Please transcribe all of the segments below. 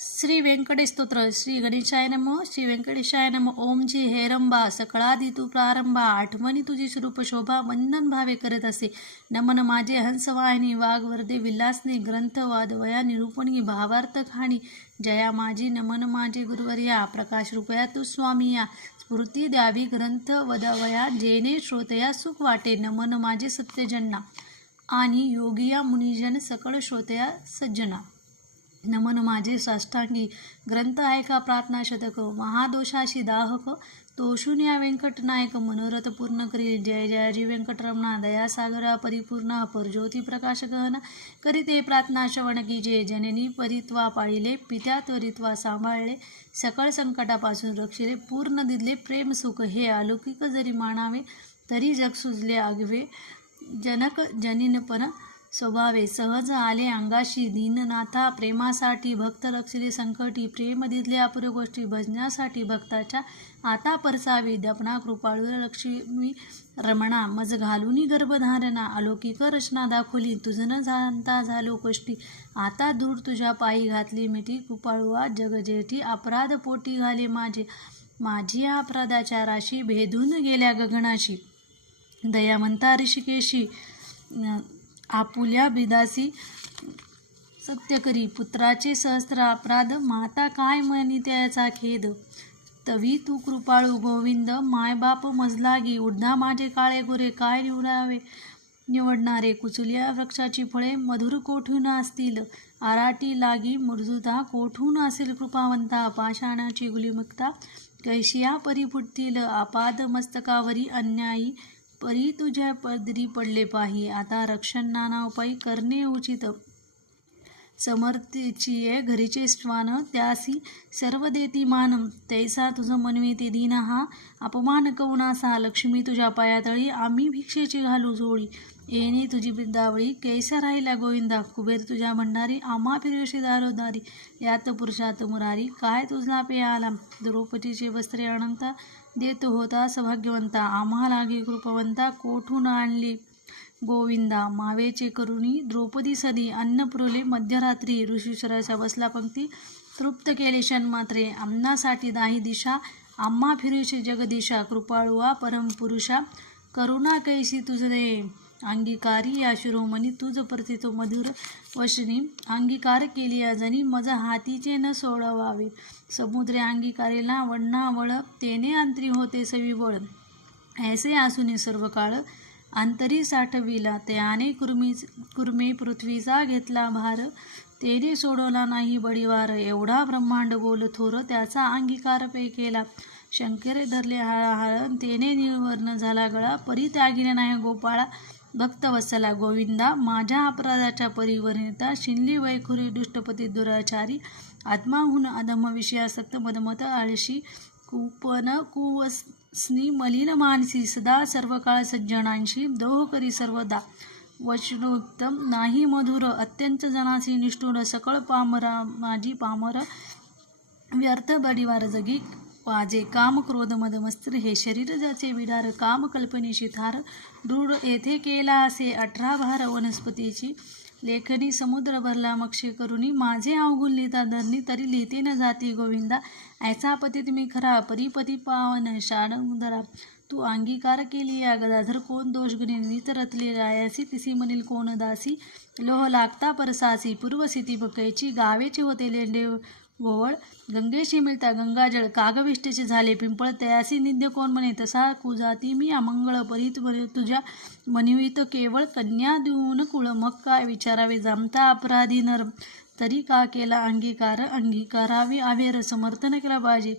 श्री व्यंकटेश स्तोत्र. श्री गणेशाय नम श्री व्यंकटेशाय नम. जी हेरंबा सकळादी तू प्रारंभा आठवणी तुझी स्वरूप शोभा वंदन भावे करत असे. नमन माझे हंसवाहिनी वाघवर्दे विलासने ग्रंथ वादवया निरूपणी भावार्थ खाणी. जया माझी नमन माझे गुरुवर्या प्रकाश रुपया तू स्वामी या स्फूर्ती द्यावी ग्रंथ वदवया जेने श्रोतया सुख वाटे नमन माझे सत्यजन्ना. आणि योगिया मुनिजन सकळ श्रोतया सज्जना. नमन माझे साष्टांगी. ग्रंथ ऐका प्रार्थना शतक महादोषाशी दाहक तोषून या व्यंकटनायक मनोरथ पूर्ण करी जय जय जी व्यंकटरमणा दयासागरा परिपूर्ण परज्योती प्रकाश गहन करीते प्रार्थना श्रवण की जे जननी परित्वा पाळिले पित्या त्वरित्वा सांभाळले. सकळ संकटापासून रक्षिले पूर्ण दिले प्रेम सुख. हे अलौकिक जरी मानावे तरी जग सुजले आगवे. जनक जनिनपण स्वभावे सहज आले अंगाशी. दीननाथा प्रेमासाठी भक्त रक्षिले संकटी प्रेम दिले अपुरे गोष्टी भजण्यासाठी भक्ताच्या. आता परसावी दपना कृपाळू लक्ष्मी रमणा मज घालूनी गर्भधारणा अलौकिक रचना दाखवली. तुझन न जाणता झालो कष्टी आता दूर तुझ्या पायी घातली. मिठी कृपाळुआ जगजेठी अपराध पोटी घाले माझे. माझी अपराधाच्या राशी भेदून गेल्या गगनाशी. दयावंता ऋषिकेशी आपुल्या बिदासी सत्य करी पुत्राचे सहस्त्र अपराध माता काय म्हणी त्याचा खेद? तवी तू कृपाळू गोविंद मायबाप मजलागी उड्ढा माझे काळे गोरे काय निवडावे? निवडणारे कुचुल्या वृक्षाची फळे मधुर कोठून असतील? आराटी लागी मृदुता कोठून असेल कृपावंता? पाषाणाची गुलिमुक्ता कैशिया परी फुटतील? आपाद मस्तकावरी अन्यायी परी तुझ्या पदरी पडले पाही. आता रक्षण नाना उपाय करणे उचित. समर्थीची घरीचे स्वान त्यासी सर्व देती मान. तैसा मनवी ते दीन हा. अपमान कवनासा लक्ष्मी तुझ्या पायातळी आम्ही भिक्षेची घालू जोडी. येणे तुझी बिंदावळी. कैसा राहिला गोविंदा? कुबेर तुझ्या भंडारी आम्हा फिरवशी दारोदारी यात पुरुषात मुरारी. काय तुझला पे आला द्रौपदीचे वस्त्रे अनंता देत होता सौभाग्यवंता. आम्हालागी कृपवंता कोठून आणली? गोविंदा मावेचे करुणी द्रौपदी सदी अन्न पुरवले मध्यरात्री ऋषीश्वराच्या बसला पंक्ती तृप्त केले मात्रे. अन्नासाठी दाही दिशा आम्हा फिरूशी जगदिशा कृपाळुआ परमपुरुषा करुणा कैसी तुझने अंगीकारी या शिरोमणी तुझ प्रतितो मधुर वशनी. अंगीकार केली अजनी मज हातीचे न सोडवावे. समुद्रे अंगीकारेला वडना वळ तेने अंतरी होते सविवळ. ऐसे आसुने सर्व काळ अंतरी साठविला त्याने कुर्मी कुर्मे पृथ्वीचा घेतला भार. तेने सोडवला नाही बडीवार एवढा ब्रह्मांड गोल थोर त्याचा अंगीकार पे केला. शंकरे धरले हळहळ तेने निर्वर्ण झाला गळा परी त्यागिने नाही गोपाळा. भक्तवत्सला गोविंदा माझ्या अपराधाच्या परिवर्णिता शिनली वैखुरी दुष्टपती दुराचारी आत्माहून अधम विषयासक्त मदमत आळशी कुपन कुवस्नी मलिन मानसी सदा सर्व काळ सज्जनांशी दोह करी सर्वदा. वचनोत्तम नाही मधुर अत्यंत जनासी निष्ठुर सकळ पामरा माझी पामर व्यर्थ बडीवार जगी वाजे काम क्रोध मद मस्त्र हे शरीर जाचे विडार काम कल्पनेशी थार दृढ येथे केला असे अठरा भार वनस्पतीची. लेखनी समुद्र भरला मक्षे करुणी माझे अवगुण लिहिता धरणी तरी लिहिते न जाती गोविंदा. ऐसा पती तुम्ही खरा परिपती पावन शाणमुदरा तू अंगीकार केली या गदाधर. कोण दोष गुणी नीत रतली रायासी. तिसी म्हणील कोण दासी? लोह लागता परसासी. पूर्वस्थिती बकैची गावेचे होते लेंडे गोवळ गंगेशी मिळता गंगाजळ कागविष्टेचे झाले पिंपळ तयासी निद्य कोण म्हणे तसा कुजाती मी अमंगळ परीत तुझ्या मनिवित केवळ कन्या देऊन कुळ मग काय विचारावे जमता अपराधी नर. तरी का केला अंगीकार? अंगीकारावी आवेर समर्थन केला पाहिजे.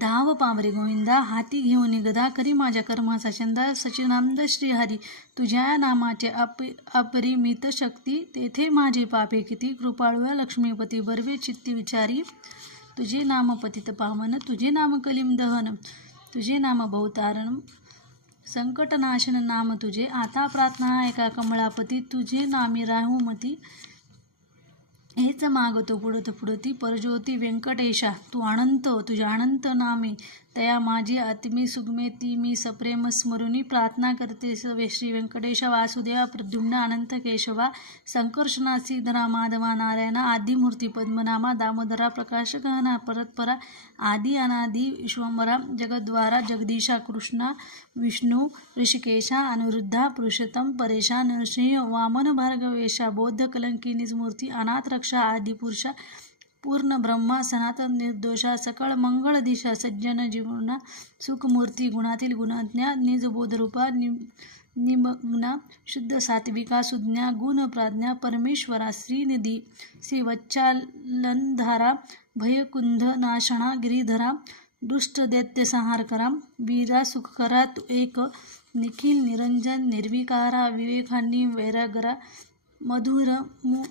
धाव पावरे गोविंदा हाती घेऊन गदा करी माझ्या कर्माचा छंद. सचिनानंद श्रीहरी तुझ्या नामाचे अप अपरिमित शक्ती. तेथे माझे पापे किती? कृपाळव्या लक्ष्मीपती बर्वे चित्ती विचारी. तुझे नाम पतित पावन तुझे नाम कलिम दहन. तुझे नाम बहुतारण संकटनाशन नाम तुझे. आता प्रार्थना एका कमळापती? तुझे नामी राहुमती हेच मागतो पुढत पुढती परज्योती व्यंकटेशा तू अनंत तुझ्या अनंत नामे तया माझी अतिमी सुगमे ती मी सप्रेम स्मरुनी प्रार्थना करते सवे श्री व्यंकटेश वासुदेवा प्रद्युम्न अनंत केशवा संकर्षणा सीधरा माधवा नारायणा आदिमूर्ती पद्मनामा दामोदरा प्रकाश गहना परतपरा आदि अनादि विश्वंबरा जगद्वारा जगदीशा कृष्णा विष्णू ऋषिकेशा अनुरुद्धा पुरुषोत्तम परेशा नरसिंह वामन भार्गवेशा बौद्ध कलंकिनीज मूर्ती अनाथ रक्षा आदिपुरुषा पूर्ण ब्रह्मा सनातन निर्दोषा सकळ मंगळ दिशा सज्जन जीवना सुखमूर्ती गुणातील गुणज्ञा निजबोधरूपा नि निमग्ना शुद्ध सात्विका सुज्ञा गुणप्राज्ञा परमेश्वरा श्रीनिधी श्रीवच्चालनधारा भयकुंध नाशना गिरीधरा दुष्ट दैत्य संहार करा वीरा सुखकरा तू एक निखिल निरंजन निर्विकारा विवेकानी वैरागरा मधुर मु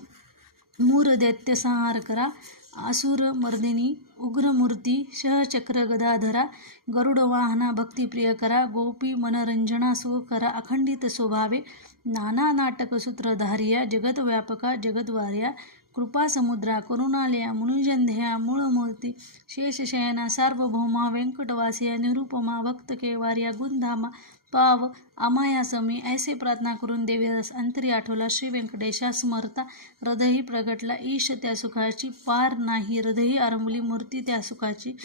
मूर दैत्य संहार करा ಆಸುರ, ಮರ್ದಿನಿ, ಉಗ್ರಮೂರ್ತಿ, ಶಹಚಕ್ರ ಗದಾಧರ ಗರುಡವಾಹನ ಭಕ್ತಿಪ್ರಿಯಕರ ಗೋಪಿ, ಮನರಂಜನಾ, ಸುಖಕರ, ಅಖಂಡಿತ ಸ್ವಭಾವೆ, ನಾನಾ ನಾಟಕ ಸೂತ್ರಧಾರಿಯ ಜಗದ್ವ್ಯಾಪಕ ಜಗದ್ವಾರ್ಯ ಕೃಪಾಸಮುದ್ರ ಕರುಣಾಲಯ, ಮುನಿಜಂಧೆಯ, ಮೂಲಮೂರ್ತಿ, ಶೇಷಶಯನ, ಸಾರ್ವಭೌಮ, ವೆಂಕಟವಾಸಿಯ, ನಿರುಪಮ ಭಕ್ತಕೇವಾರ್ಯ ಗುಂಧಾಮ पाव अमायास मी पाव अमायासमी ऐसे प्रार्थना करून देवीदास अंतरी आठवला श्री व्यंकटेशा स्मरता हृदयी प्रगटला. ईश त्या सुखाची पार नाही हृदयी आरंभली. मूर्ती त्या सुखाची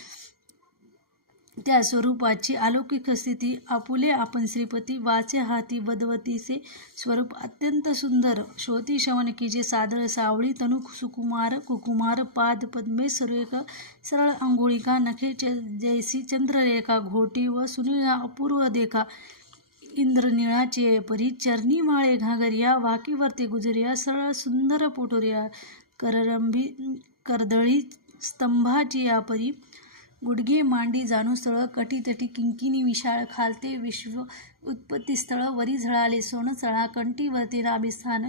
त्या स्वरूपाची अलौकिक स्थिती. आपुले आपण श्रीपती वाचे हाती वदवतीचे स्वरूप. अत्यंत सुंदर श्रोती शवनकीचे सादळ सावळी तनु सुकुमार कुकुमार पाद पद्मे सुरेख सरळ अंघोळिका नखे च जैसी चंद्ररेखा घोटी व सुनीला अपूर्व देखा. इंद्रनिळाचे परी चरणी माळे घागरिया वाकीवरती गुजरिया सरळ सुंदर पोटोरिया कररंभी करदळी स्तंभाची यापरी गुडघे मांडी जाणू स्थळ कटीतटी किंकिनी विशाळ खालते विश्व उत्पत्ती स्थळ वरी झळाले सोन चळा कंठीवरती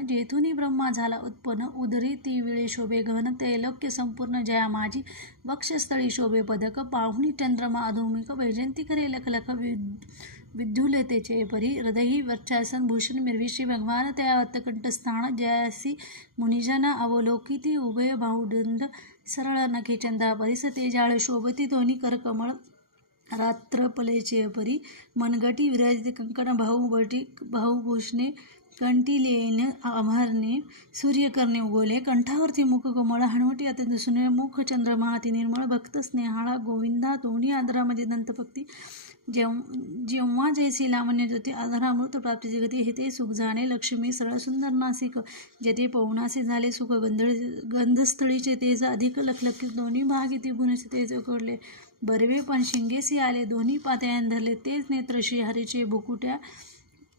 जेथुनी ब्रह्मा झाला उत्पन्न उदरी ती विळे शोभे घन तैलोक्य संपूर्ण जया माझी. वक्षस्थळी शोभे पदक पाहुणी चंद्रमा अधोमिक वैजंती करे लखलख विद विद्युलतेचे परी हृदयी वर्चासन भूषण मिरवी. श्री भगवान त्या अतकंठ स्थान जयासी मुनिजन अवलोकिती उभय भाऊदंड सरळ नखे चंदा परिस तेजाळ शोभती दोन्ही करकमळ रात्रपलेचे परी मनगटी विराजित कंकण भाऊबटी भाऊभूषणे कंटिलेन आभारणे सूर्यकर्णे उगवले. कंठावरती मुखकमळ हणवटी अत्यंत सुने मुख चंद्रमा अति निर्मळ भक्त स्नेहाळा गोविंदा दोन्ही आदरामध्ये दंतभक्ती जेव जेव्हा जयसी लावण्य ज्योती आधारामृत प्राप्तीचे जगती हे ते सुख जाणे लक्ष्मी सरळ सुंदर नासिक. जेथे पवनासे झाले सुख गंध गंधस्थळीचे तेज अधिक लखलख. दोन्ही भाग येथे गुणचे तेज उकडले बरवे पण शिंगेसी आले दोन्ही पात्यान धरले तेच नेत्र श्रीहरीचे भुकुट्या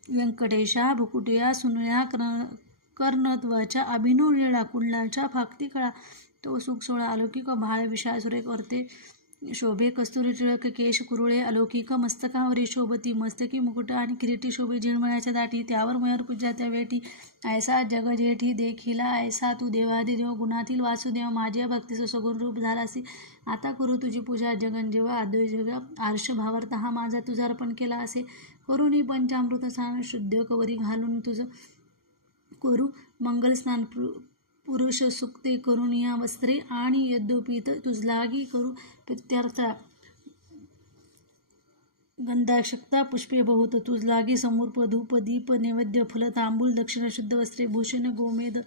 व्यंकटेशा भुकुट्या सुनल्या कर्ण कर्णत्वाच्या अभिनव लीळा कुंडलाच्या फाक्ती कळा. तो सुख सोळा अलौकिक भाळ विषासुरे करते शोभे कस्तुरी टिळक केश कुरुळे अलौकिक मस्तकावरी शोभती मस्तकी मुकुट आणि किरीटी शोभे झिणमळ्याच्या दाटी त्यावर मयूर पूजा त्या वेटी ऐसा जग जेठी देखिला ऐसा तू देवादिदेव गुणातील वासुदेव माझ्या भक्तीचं सगुण रूप झालासी. आता करू तुझी पूजा जगन जेव्हा आद्य जग आर्ष भावार्थ हा माझा तुझा अर्पण केला असे. करुणी पंचामृत स्नान शुद्ध कवरी घालून तुझं करू मंगलस्नान स्नान पुरुष सुक्ते करून या वस्त्रे आणि यद्योपीत तुझलागी करू. प्रत्यर्था गंधाक्षक्ता पुष्पे बहुत तुझलागी समूर्प धूप दीप नैवेद्य फल तांबूल दक्षिण शुद्ध वस्त्रे भूषण गोमेद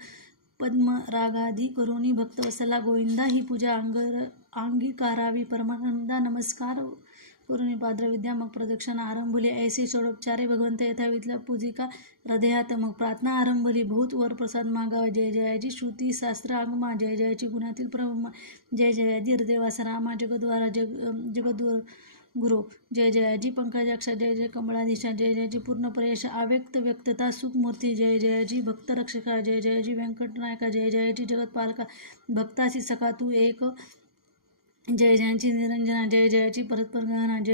पद्म रागादी करुणी भक्तवत्सला गोविंदा ही पूजा अंगर अंगीकारावी परमानंदा नमस्कार. करुणी पाद्रविद्या मग प्रदक्षिणा आरंभली. ऐसी षोडोपचारे भगवंत यथावितल्या पूजिका हृदयात मग प्रार्थना आरंभली. बहुत वर प्रसाद मागावा. जय जयाची श्रुती शास्त्र आगमा. जय जयाची गुणातील प्रभमा. जय जयाजी हृदयवास रामा. जगद्वारा जग जगद्वर गुरु. जय जयाजी पंकजाक्ष. जय जय कमळाधीशा जय जयाजी पूर्ण प्रयश. अव्यक्त व्यक्तता सुखमूर्ती. जय जयाजी भक्तरक्षका जय जयाजी व्यंकटनायका. जय जयाजी जगतपालका. भक्ताची सखा तू एक जय जयांची निरंजना जय जयाची परस्पर गहना जय